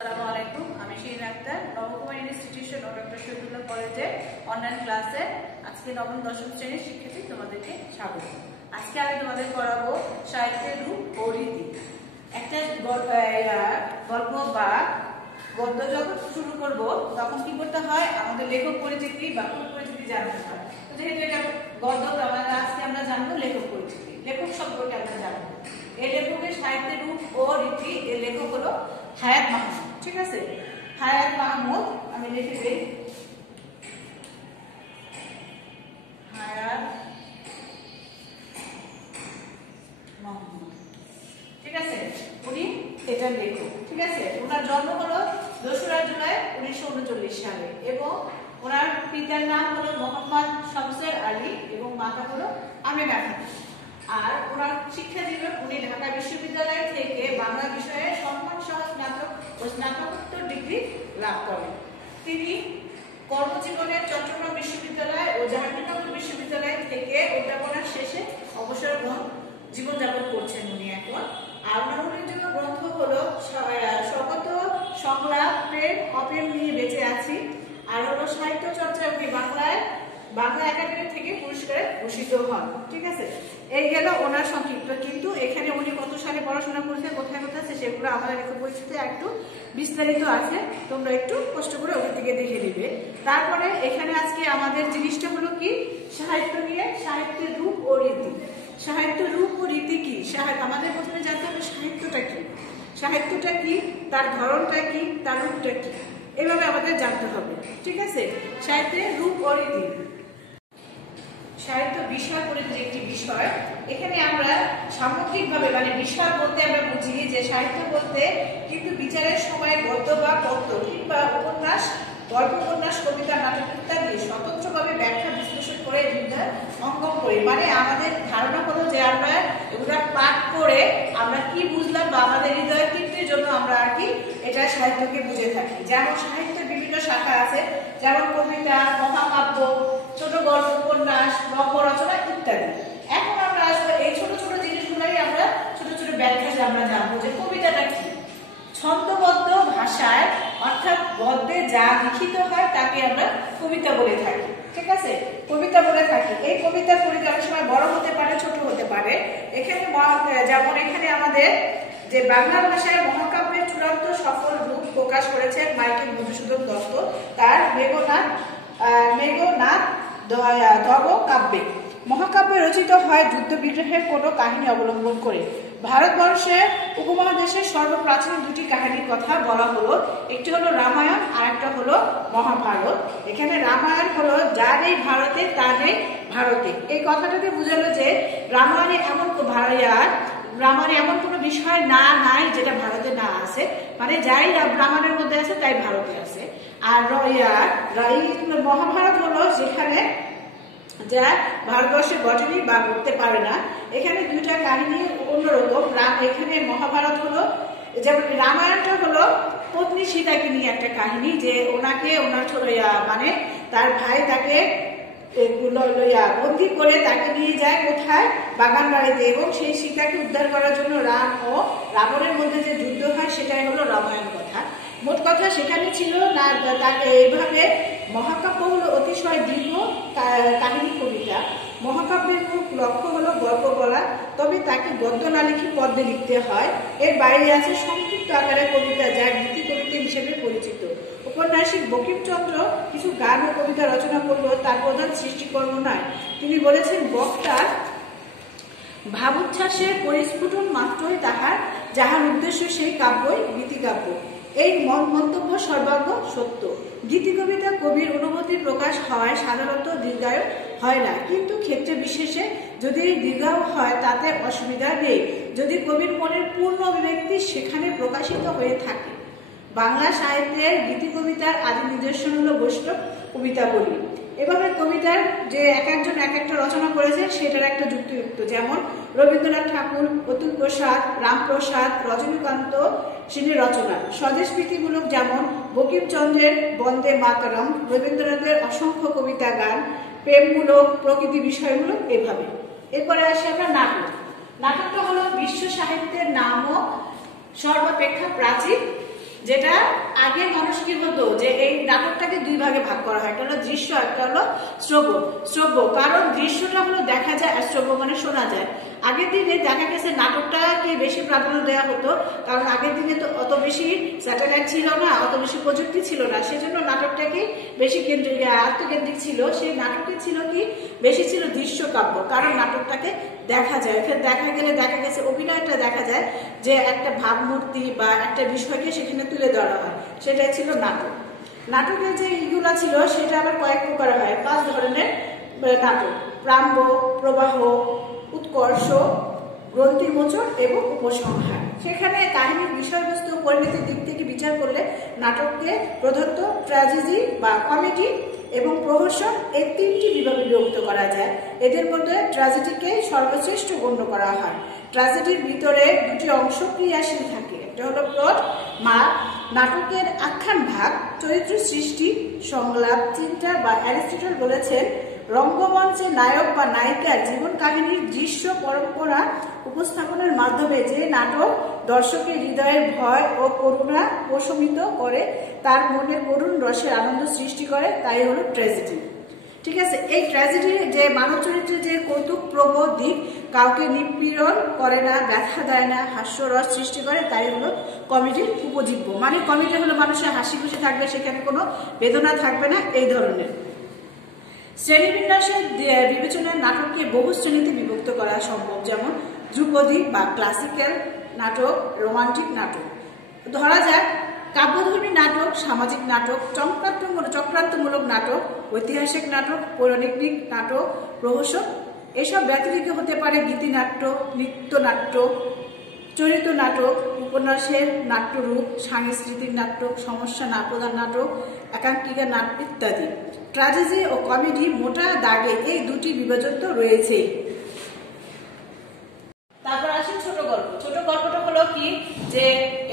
আসসালামু আলাইকুম, আমি শিরিন আক্তার নবকুমার ইনস্টিটিউশন ও ডক্টর শহীদুল্লাহ কলেজে অনলাইন ক্লাসে আজকে নবম দশম শ্রেণীর শিক্ষার্থী তোমাদেরকে স্বাগত। আজকে আমি তোমাদের পড়াবো সাহিত্যের রূপ ও রীতি। একটা গল্প বা গদ্য যখন শুরু করব তখন কি করতে হয়, আমাদের লেখক পরিচিতি বা কবি পরিচিতি জানতে হয়। তো যেহেতু এটা গদ্য, আজকে আমরা জানবো লেখক পরিচিতি। লেখক সম্পর্কে আমরা জানবো। এই লেখকের সাহিত্যের রূপ ও রীতি, এর লেখক হলো হায়াত মাহমুদ। ঠিক আছে, হায়াত মাহমুদ আমি লিখে দিই, হায়াত মাহমুদ। ঠিক আছে, উনি এটা লেখক। ঠিক আছে, ওনার জন্ম হলো 2রা জুলাই 1939 সালে এবং ওনার পিতার নাম হলো মোহাম্মদ শামসের আলী এবং মাতা হলো আমেনা খাতুন। আর ওনার শিক্ষা জীবন, উনি ঢাকা বিশ্ববিদ্যালয় থেকে বাংলা বিষয়ে সম্মানসহ স্নাতক ও স্নাতকোত্তর ডিগ্রি লাভ করেন। তিনি কর্মজীবনে চট্টগ্রাম বিশ্ববিদ্যালয় ও জাহাঙ্গীরনগর বিশ্ববিদ্যালয় থেকে অধ্যাপনার শেষে অবসর গ্রহণ জীবনযাপন করছেন উনি এখন। আর ওনার উল্লেখযোগ্য গ্রন্থ হলো স্বগত সংলাপ, প্রেম অপ্রেম নিয়ে বেঁচে আছি, আর হলো সাহিত্য চর্চায় উনি বাংলা একাডেমি থেকে পুরস্কারে ভূষিত হন। ঠিক আছে, এই গেল ওনার সংক্ষিপ্ত। কিন্তু এখানে উনি কত সালে পড়াশোনা করেছে, কোথায় কোথায় আছে, সেগুলো আমাদের লেখক পরিচিতি একটু বিস্তারিত আছে, তোমরা একটু কষ্ট করে ওখান থেকে দেখে নিবে। তারপরে এখানে আজকে আমাদের জিনিসটা হলো কি, সাহিত্য নিয়ে, সাহিত্যের রূপ ও রীতি। সাহিত্য রূপ ও রীতি কি? আমাদের প্রথমে জানতে হবে সাহিত্যটা কি, সাহিত্যটা কি, তার ধরনটা কি, তার রূপটা কি, এভাবে আমাদের জানতে হবে। ঠিক আছে, সাহিত্যের রূপ ও রীতি। সাহিত্য বিষয় পরিচিত একটি বিষয়। এখানে আমরা সামগ্রিকভাবে বিষয় বলতে আমরা বুঝি যে সাহিত্য বলতে কিন্তু বিচারের সময় গদ্য বা পদ্য কিংবা উপন্যাস, গল্প, উপন্যাস, কবিতা, নাটক ইত্যাদি স্বতন্ত্রভাবে ব্যাখ্যা বিশ্লেষণ করে নির্ধারণ অঙ্কন করি। আমাদের ধারণা হলো যে আমরা এগুলা পাঠ করে আমরা কি বুঝলাম বা আমাদের হৃদয় তৃপ্তির জন্য আমরা আর কি এটা সাহিত্যকে বুঝে থাকি। যেমন সাহিত্যের বিভিন্ন শাখা আছে, যেমন কবিতা, মহাকাব্য, ছোট গল্প, উপন্যাস, গল্প রচনা ইত্যাদি। এখন আমরা আসবো এই ছোট ছোট জিনিসগুলাই আমরা ছোট ছোট ব্যাখ্যা আমরা জানবো যে কবিতাটা কি। ছন্দবদ্ধ ভাষায় অর্থাৎ গদ্যে যা লিখিত হয় তাকে আমরা কবিতা বলে থাকি। ঠিক আছে, কবিতা বলে থাকি। এই কবিতার পরিধি অনেক সময় বড় হতে পারে, ছোট হতে পারে। এখানে যেমন এখানে আমাদের যে বাংলা ভাষায় মহাকাব্যের চূড়ান্ত সফল রূপ প্রকাশ করেছেন মাইকেল মধুসূদন দত্ত তার মেঘনাদ ধব কাব্যে। মহাকাব্য রচিত হয় যুদ্ধ বিগ্রহের কোনো কাহিনী অবলম্বন করে। ভারতবর্ষের উপমহাদেশের সর্বপ্রাচীন দুটি কাহিনীর কথা বলা হলো, একটি হলো রামায়ণ আর একটা হলো মহাভারত। এখানে রামায়ণ হলো যা নেই ভারতে তা নেই ভারতে। এই কথাটাতে বোঝালো যে রামায়ণে এমন কোনো বিষয় নাই যেটা ভারতে না আছে, যাই রামায়ণের মধ্যে আছে তাই ভারতে আছে। আর মহাভারত হলো যেখানে যা ভারতবর্ষে ঘটেনি বা ঘটতে পারে না। এখানে দুইটা কাহিনী অন্যরকম। এখানে মহাভারত হলো, যেমন রামায়ণটা হলো পত্নী সীতাকে নিয়ে একটা কাহিনী, যে ওনাকে ওনার তার ভাই তাকে বন্দি করে তাকে নিয়ে যায় কোথায়, বাগান বাড়িতে, এবং সেই সীতাকে উদ্ধার করার জন্য রাম ও রাবণের মধ্যে যে যুদ্ধ হয় সেটাই হলো রামায়ণ কথা। মোট কথা সেখানে ছিল না তাকে এইভাবে। মহাকাব্য হলো অতিশয় দীর্ঘ কাহিনী কবিতা। মহাকাব্যের মূল লক্ষ্য হলো গল্প বলা, তবে তাকে গদ্য না লিখে পদ্যে লিখতে হয়। এর বাইরে আছে সংক্ষিপ্ত আকারে কবিতা, যা গীতি কবিতা হিসেবে পরিচিত। ঔপন্যাসিক বঙ্কিমচন্দ্র কিছু গান ও কবিতা রচনা করলেও তার প্রধান সৃষ্টিকর্ম নয়। তিনি বলেছেন, বক্তার ভাবোচ্ছ্বাসের পরিস্ফুটন মাত্রই যাহার উদ্দেশ্য সেই কাব্যই গীতিকাব্য। এই মন্তব্য সর্বাঙ্গ সত্য। গীতি কবিতা কবির অনুভূতি প্রকাশ হওয়ায় সাধারণত দীর্ঘায়ু হয় না, কিন্তু ক্ষেত্রে বিশেষে যদি দীর্ঘায়ু হয় তাতে অসুবিধা নেই, যদি কবির মনের পূর্ণ অভিব্যক্তি সেখানে প্রকাশিত হয়ে থাকে। বাংলা সাহিত্যের গীতি কবিতার আদি নিদর্শন হলো বৈষ্ণব কবিতাবলী। এভাবে কবিতার যে একজন এক একটা রচনা করেছে সেটার একটা যুক্তিযুক্ত, যেমন রবীন্দ্রনাথ ঠাকুর, অতুল প্রসাদ, রামপ্রসাদ, রজনীকান্ত সেনের রচনা। স্বদেশ প্রীতিমূলক যেমন বঙ্কিমচন্দ্রের বন্দে মাতরম, রবীন্দ্রনাথের অসংখ্য কবিতা গান, প্রেমমূলক, প্রকৃতি বিষয়মূলক, এভাবে। এরপরে আসে আমরা নাটক। নাটকটা হলো বিশ্ব সাহিত্যের নাম ও সর্বাপেক্ষা প্রাচীন যেটা আগে মানুষ কি হতো যে এই নাটকটাকে দুই ভাগে ভাগ করা হয়, একটা হলো দৃশ্য, একটা হলো শ্রব্য। শ্রব্য কারণ দৃশ্যটা হলো দেখা যায় আর শ্রব্য মানে শোনা যায়। আগের দিনে দেখা গেছে নাটকটাকে বেশি প্রাধান্য দেওয়া হতো, কারণ আগের দিনে তো অত বেশি স্যাটেলাইট ছিল না, অত বেশি প্রযুক্তি ছিল না, সেজন্য নাটকটাকে বেশি আত্মকেন্দ্রিক ছিল। সেই নাটকটি ছিল কি বেশি ছিল দৃশ্যকাব্য, কারণ নাটকটাকে দেখা যায়। দেখা গেছে অভিনয়টা দেখা যায় যে একটা ভাবমূর্তি বা একটা বিষয়কে সেখানে তুলে ধরা হয়, সেটাই ছিল নাটক। নাটকের যে ইগুলা ছিল সেটা আবার কয়েক প্রকার হয়, 5 ধরনের নাটক: প্রাম্ভ, প্রবাহ, উৎকর্ষ, গ্রন্থিমোচন এবং উপসংহার। সেখানে কাহিনীর বিষয়বস্তু পরিণতির দিক থেকে বিচার করলে নাটককে প্রদত্ত ট্র্যাজেডি বা কমেডি এবং প্রহসন এই 3টি বিভাগে বিভক্ত করা যায়। এদের মধ্যে ট্র্যাজেডিকে সর্বশ্রেষ্ঠ গণ্য করা হয়। ট্র্যাজেডির ভিতরে 2টি অংশ ক্রিয়াশীল থাকে, একটা হলো প্লট বা নাটকের আখ্যান ভাগ, চরিত্র সৃষ্টি, সংলাপ, চিন্তা বা অ্যারিস্টটল বলেছেন রঙ্গমঞ্চে নায়ক বা নায়িকার জীবন কাহিনীর দৃশ্য পরম্পরা উপস্থাপনের মাধ্যমে যে নাটক দর্শকের হৃদয়ের ভয় ও করুণা প্রশমিত করে, তার মনে করুণ রসের আনন্দ সৃষ্টি করে, তাই হলো ট্র্যাজেডি। ঠিক আছে, এই ট্র্যাজেডি যে মানব চরিত্রের যে কৌতুক প্রবল দিক, কাউকে নিপীড়ন করে না, ব্যথা দেয় না, হাস্যরস সৃষ্টি করে, তাই হলো কমেডির উপজীব্য। মানে কমেডি হলো মানুষের হাসি খুশি থাকবে, সেখানে কোনো বেদনা থাকবে না, এই ধরনের। শ্রেণীবিন্যাসের বিবেচনায় নাটককে বহু শ্রেণীতে বিভক্ত করা সম্ভব, যেমন ধ্রুপদী বা ক্লাসিক্যাল নাটক, রোমান্টিক নাটক। ধরা যাক কাব্যধর্মী নাটক, সামাজিক নাটক, চক্রান্তমূলক নাটক, ঐতিহাসিক নাটক, পৌরাণিক নাটক, প্রহসন। এসব ব্যতিরিক্ত হতে পারে গীতিনাট্য, নৃত্যনাট্য, চরিত্র নাটক, উপন্যাসের নাট্যরূপ, সাংস্কৃতিক নাটক, সমস্যা প্রধান নাটক, একাঙ্কিকা নাটক ইত্যাদি। ট্র্যাজেডি ও কমেডি মোটা দাগে এই 2টি বিভাজন তো রয়েছে। তারপর আসে ছোট গল্প। ছোট গল্পটা হলো কি যে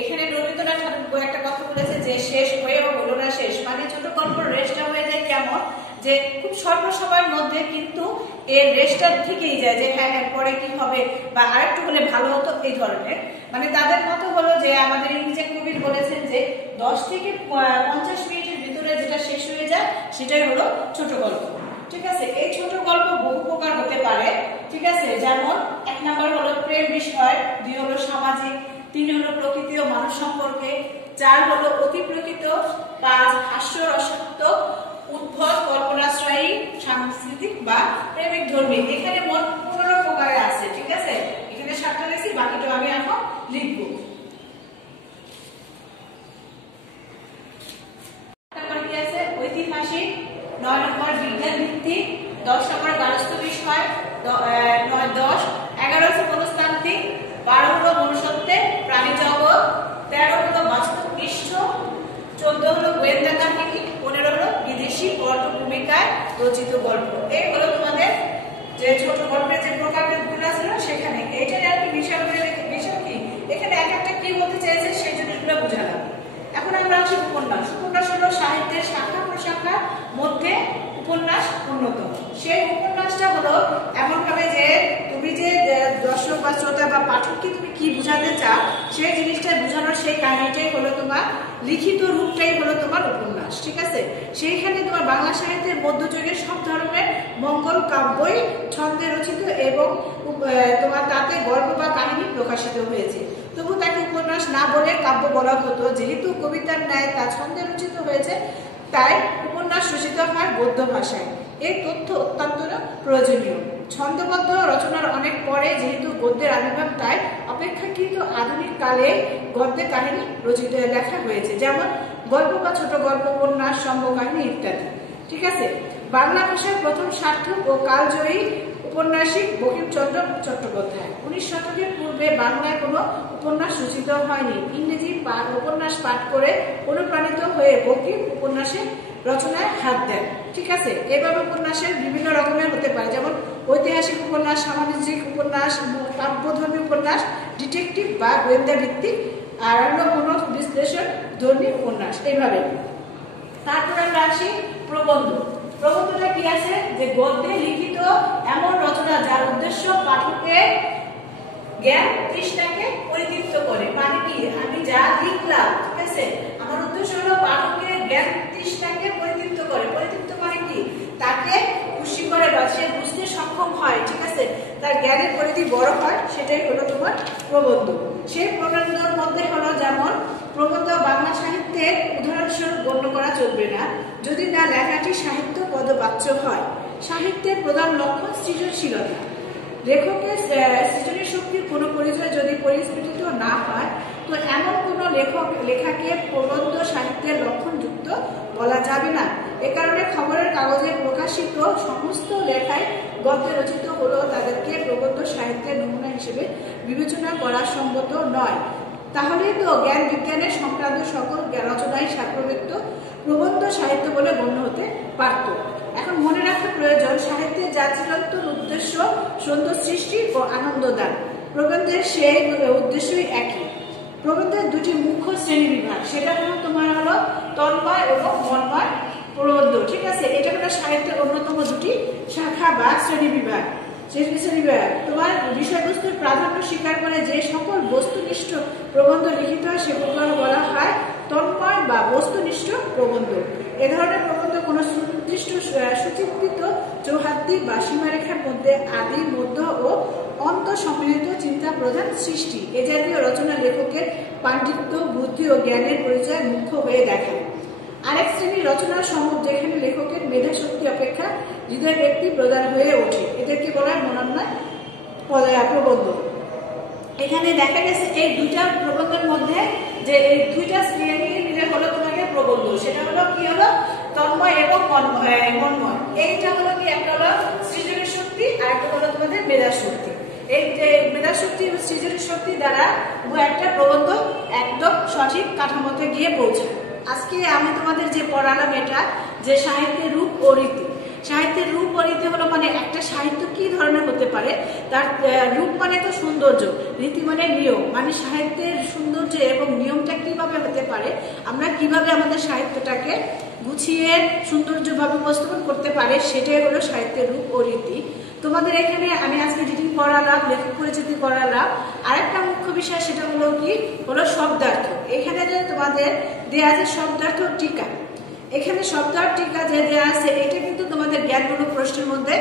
এখানে রবীন্দ্রনাথ ঠাকুর একটা কথা বলেছে যে শেষ হয়েও হলো না শেষ। মানে ছোট গল্পের রেশটা হয়ে যায় কেমন যে খুব স্বল্প সময়ের মধ্যে কিন্তু এর রেশটা থেকেই যায় যে হ্যাঁ পরে কি হবে বা আরেকটু হলে ভালো হতো, এই ধরনের। মানে তাদের মতো হলো যে আমাদের ইংরেজি কবির বলেছেন যে 10 থেকে 50 মিনিটের ভিতরে যেটা শেষ হয়ে যায় সেটাই হলো ছোট গল্প। ঠিক আছে, এই ছোট গল্প বহু প্রকার হতে পারে। ঠিক আছে, যেমন 1 নম্বর হলো প্রেম বিষয়, 2 হলো সামাজিক, 3 হলো প্রকৃতি ও মানুষ সম্পর্কে, 4 হলো অতি প্রকৃত, 5 হাস্য রসাত্মক, উদ্ভট কল্পনাশ্রয়ী, সাংস্কৃতিক বা প্রেমিক ধর্মী। এখানে মোট 15 প্রকারে আছে। ঠিক আছে, এখানে 7টা লিখছি, বাকিটা আমি এখন লিখব। তারপর কি আছে ঐতিহাসিক, 9 নম্বর বিজ্ঞান ভিত্তিক, 10 নম্বর গার্হস্থ্য বিষয়, 10 11 হচ্ছে মনস্তান্ত্রিক, 12 হলো মনুষ্যত্বের প্রাণী জগৎ, 13 হলো বাস্তবনিষ্ঠ, 14 হলো গোয়েন্দা কাহিনী, 15 হলো বিদেশি পটভূমিকায় রচিত গল্প। এই হলো তোমাদের যে ছোট গল্পের যে প্রকারভেদগুলো ছিল সেখানে। এইটার আর কি বিষয় কি এখানে এক একটা কি বলতে চাইছে সেই জিনিসগুলো বুঝালাম। এখন আমরা আসি উপন্যাস। উপন্যাস হলো সাহিত্যের শাখা প্রশাখার মধ্যে উপন্যাস অন্যতম। সেই উপন্যাসটা হলো এমন ভাবে যে তুমি যে দর্শক বা শ্রোতা বা পাঠককে তুমি কি বুঝাতে চাও সেই জিনিসটা বোঝানোর সেই কাহিনীটাই হলো তোমার লিখিত রূপটাই হলো তোমার উপন্যাস। ঠিক আছে, সেইখানে তোমার বাংলা সাহিত্যের মধ্যযুগের সব ধরনের মঙ্গল কাব্যই ছন্দে রচিত এবং তোমার তাতে গল্প বা কাহিনী প্রকাশিত হয়েছে। তবু তাকে উপন্যাস না বলে কাব্য বলা হতো, যেহেতু কবিতার ন্যায় তা ছন্দে রচিত হয়েছে, তাই উপন্যাস রচিত হয় গদ্য ভাষায়। এই তথ্য অত্যন্ত প্রয়োজনীয়। ছন্দবদ্ধ রচনার অনেক পরে যেহেতু গদ্যের আবির্ভাব, তাই অপেক্ষাকৃত আধুনিক কালে গদ্যে কাহিনী রচিত লেখা হয়েছে, যেমন গল্প বা ছোট গল্প, উপন্যাস, সমকাহিনী ইত্যাদি। ঠিক আছে, বাংলা ভাষার প্রথম সার্থক ও কালজয়ী উপন্যাসিক বঙ্কিমচন্দ্র চট্টোপাধ্যায়। 19 শতকের পূর্বে বাংলায় কোনো উপন্যাস রচিত হয়নি। ইংরেজি উপন্যাস পাঠ করে অনুপ্রাণিত হয়ে বঙ্কিম উপন্যাসের রচনায় হাত দেন। ঠিক আছে, এভাবে উপন্যাসের বিভিন্ন রকমের হতে পারে, যেমন ঐতিহাসিক উপন্যাস, সামাজিক উপন্যাস, কাব্যধর্মী উপন্যাস, ডিটেকটিভ বা গোয়েন্দা ভিত্তিক, আর হলো মনো বিশ্লেষণ ধর্মী উপন্যাস, এইভাবে। তারপর আমরা আসি প্রবন্ধ। প্রবন্ধটা কি আছে যে গদ্যে লিখিত এমন রচনা যার উদ্দেশ্য পাঠকের জ্ঞান তৃষ্ণাকে পরিতৃপ্ত করে। মানে কি, আমি যা লিখলাম, ঠিক আছে, আমার উদ্দেশ্য হলো পাঠকের জ্ঞান তৃষ্ণাকে পরিতৃপ্ত করে। পরিতৃপ্ত মানে কি, তাকে খুশি করে বা সে বুঝতে সক্ষম হয়, ঠিক আছে, তার জ্ঞানের পরিধি বড় হয়, সেটাই হলো তোমার প্রবন্ধ। সেই প্রবন্ধের মধ্যে হলো যেমন প্রবন্ধ বাংলা সাহিত্যের উদাহরণস্বরূপ গণ্য করা চলবে না যদি না লেখাটি সাহিত্য পদবাচ্য হয়। সাহিত্যের প্রধান লক্ষণ সৃজনশীলতা। লেখকের সৃজনী শক্তির কোনো পরিচয় যদি পরিস্ফুটিত না হয়, তো এমন কোনো লেখাকে প্রবন্ধ সাহিত্যের লক্ষণযুক্ত বলা যাবে না। এ কারণে খবরের কাগজে প্রকাশিত সমস্ত লেখায় গদ্যে রচিত হলেও তাদেরকে প্রবন্ধ সাহিত্যের নমুনা হিসেবে বিবেচনা করা সম্মত নয়। তাহলেই তো জ্ঞান বিজ্ঞানের সংক্রান্ত সকল রচনায় সার্বভৌমিত্ব প্রবন্ধ সাহিত্য বলে গণ্য হতে পারত। এখন মনে রাখা প্রয়োজন, সাহিত্যের যা চিরন্তন উদ্দেশ্য সৌন্দর্য সৃষ্টি ও আনন্দদান, প্রবন্ধের সেই উদ্দেশ্যই একই। প্রবন্ধের দুটি মুখ্য শ্রেণী বিভাগ, সেটা হলো তোমার হলো তন্ময় এবং মন্ময় প্রবন্ধ, ঠিক আছে। এটা হলো সাহিত্যের অন্যতম দুটি শাখা বা শ্রেণী বিভাগ। তোমার বিষয়বস্তুর প্রাধান্য স্বীকার করে যে সকল বস্তুনিষ্ঠ প্রবন্ধ লিখিত হয় সেগুলো বলা হয় তন্ময় বা বস্তুনিষ্ঠ প্রবন্ধ। এ ধরনের প্রবন্ধ কোনো সুনির্দিষ্ট সুচিন্তিত চৌহাদ্দি বা সীমারেখার মধ্যে আদি, মধ্য ও অন্ত সম্মিলিত চিন্তা প্রধান সৃষ্টি। এ জাতীয় রচনা লেখকের পাণ্ডিত্য, বুদ্ধি ও জ্ঞানের পরিচয় মুখ্য হয়ে দেখায়। আরেক শ্রেণীর রচনার সমূহ যেখানে লেখকের মেধা শক্তি অপেক্ষা হৃদয় ব্যক্তি প্রদান হয়ে ওঠে, এদেরকে বলা হয় মনোন্ময় প্রবন্ধ। এখানে দেখা গেছে এই দুইটা প্রবন্ধের মধ্যে যে এই দুইটা শ্রেণী মিলে হলো তোমাকে প্রবন্ধ, সেটা হলো কি, হলো তন্ময় এবং মন্ময়। এইটা হলো কি, একটা হলো সৃজনী শক্তি আর একটা হলো তোমাদের মেধা শক্তি। এই যে মেধা শক্তি এবং সৃজনী শক্তি দ্বারা একটা প্রবন্ধ একদম সঠিক কাঠামোতে গিয়ে পৌঁছায়। আজকে আমি তোমাদের যে পড়ালাম এটা যে সাহিত্যের রূপ ও রীতি। সাহিত্যের রূপ ও রীতি হলো মানে একটা সাহিত্য কি ধরনের হতে পারে, তার রূপ মানে তো সৌন্দর্য, রীতি মানে নিয়ম, মানে সাহিত্যের সৌন্দর্য এবং নিয়মটা কিভাবে হতে পারে, আমরা কিভাবে আমাদের সাহিত্যটাকে গুছিয়ে সৌন্দর্যভাবে উপস্থাপন করতে পারে, সেটাই হলো সাহিত্যের রূপ ও রীতি। তোমাদের এখানে আমি আজকে রিডিং করালাম, লেখক পরিচিতি করালাম। আরেকটা মুখ্য বিষয় সেটা হলো কি, হলো শব্দার্থ। এখানে যে তোমাদের দেয়া আছে শব্দার্থ টিকা, এখানে শব্দার্থ টিকা যে দেয়া আছে এটা কিন্তু তোমাদের জ্ঞানমূলক প্রশ্নের মধ্যে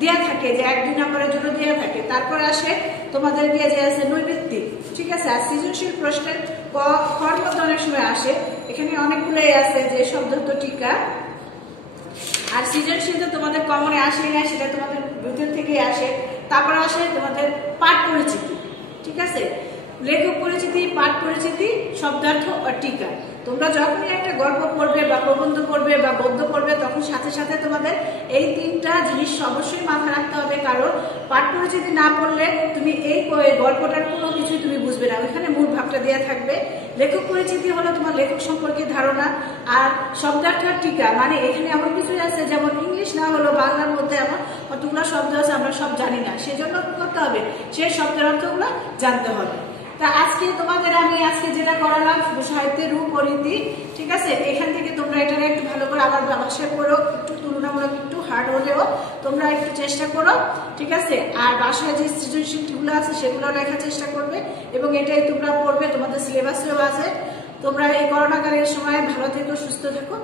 দেয়া থাকে, যে 1-2 নম্বরের জন্য দেয়া থাকে। তারপর আসে তোমাদের যে আছে নৈমিত্তিক, ঠিক আছে। আর সৃজনশীল প্রশ্নের খর মধ্যে অনেক সময় আসে, এখানে অনেকগুলোই আছে যে শব্দার্থ টিকা। আর সৃজনশীল তোমাদের কমনে আসে না, সেটা তোমাদের ভিতর থেকে আসে। তারপর আসে তোমাদের পাঠ পরিচিতি, ঠিক আছে, লেখক পরিচিতি, পাঠ পরিচিতি, শব্দার্থ ও টিকা। তোমরা যখনই একটা গল্প পড়বে বা প্রবন্ধ পড়বে বা গদ্য পড়বে, তখন সাথে সাথে তোমাদের এই তিনটা জিনিস অবশ্যই মাথায় রাখতে হবে। কারণ পাঠ পরিচিতি না পড়লে তুমি এই গল্পটার কোনো কিছুই তুমি বুঝবে না, ওইখানে মূল ভাবটা দেওয়া থাকবে। লেখক পরিচিতি হলো তোমার লেখক সম্পর্কে ধারণা। আর শব্দার্থ টিকা মানে এখানে এমন কিছু আছে, যেমন ইংলিশ না হলো বাংলার মধ্যে এমন কতগুলো শব্দ আছে আমরা সব জানি না, সেজন্য কি করতে হবে, সেই শব্দের অর্থগুলো জানতে হবে। তা আজকে তোমাদের আমি যেটা করালাম সাহিত্যের রূপ ও রীতি, ঠিক আছে। এখান থেকে তোমরা এটা একটু ভালো করে আবার বাসায় করো, একটু তুলনামূলক একটু হার্ড হলেও তোমরা একটু চেষ্টা করো, ঠিক আছে। আর বাসায় যে সৃজনশীলগুলো আছে সেগুলো লেখার চেষ্টা করবে, এবং এটাই তোমরা পড়বে, তোমাদের সিলেবাসেও আছে। তোমরা এই করোনাকালের সময় ভালো থেকো, সুস্থ থেকো।